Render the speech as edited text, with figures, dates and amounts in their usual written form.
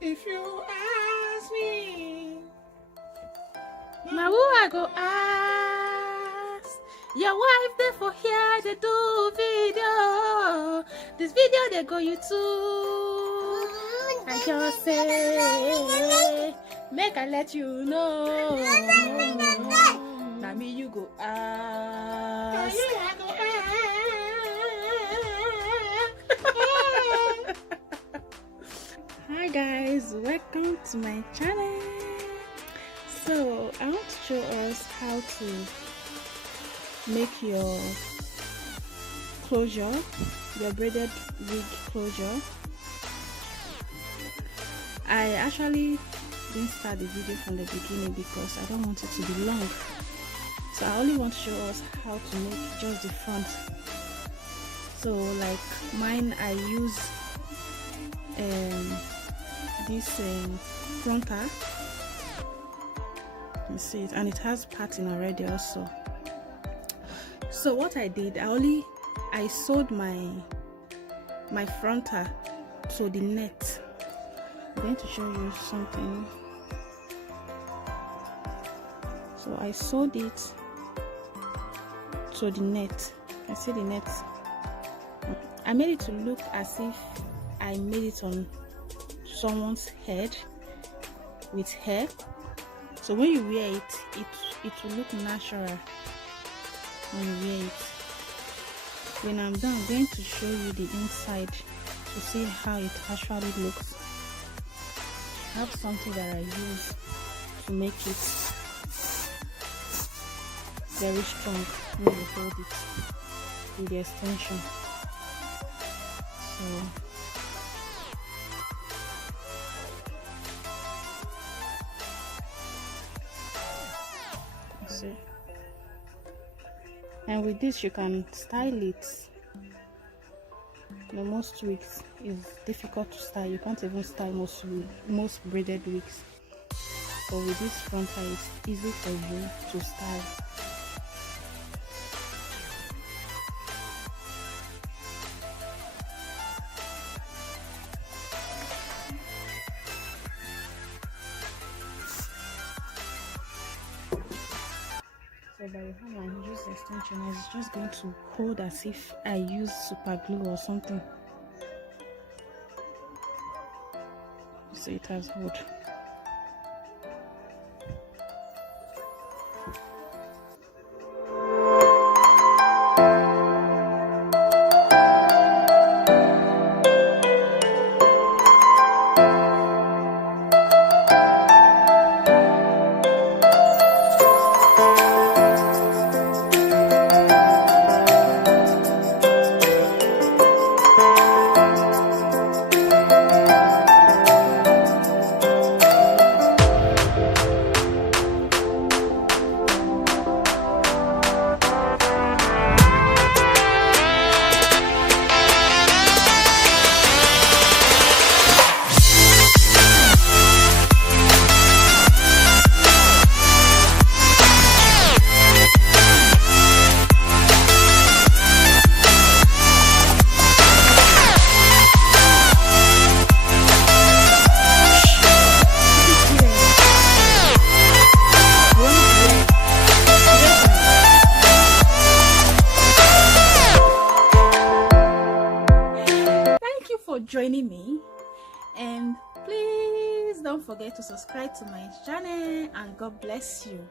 If you ask me, now who I go ask? Your wife there for here, they do video. This video they go YouTube. I just say, make I let you know. Now me you go ask. Hi guys, welcome to my channel. So I want to show us how to make your closure, your braided wig closure. I actually didn't start the video from the beginning because I don't want it to be long, so I only want to show us how to make just the front. So like mine, I use this frontal, you see it, and it has pattern already also. So what I did, I sewed my frontal to the net. I'm going to show you something. So I sewed it to the net. I see the net. I made it to look as if I made it on someone's head with hair. So when you wear it, it will look natural when you wear it. When I'm done, I'm going to show you the inside to see how it actually looks. I have something that I use to make it very strong when you hold it with the extension. So see, and with this you can style it. You know, most wigs is difficult to style. You can't even style most braided wigs. So with this frontal, it's easy for you to style. So by the time I use the extension, it's just going to hold as if I use super glue or something. So it has hold. Joining me, and please don't forget to subscribe to my channel, and God bless you.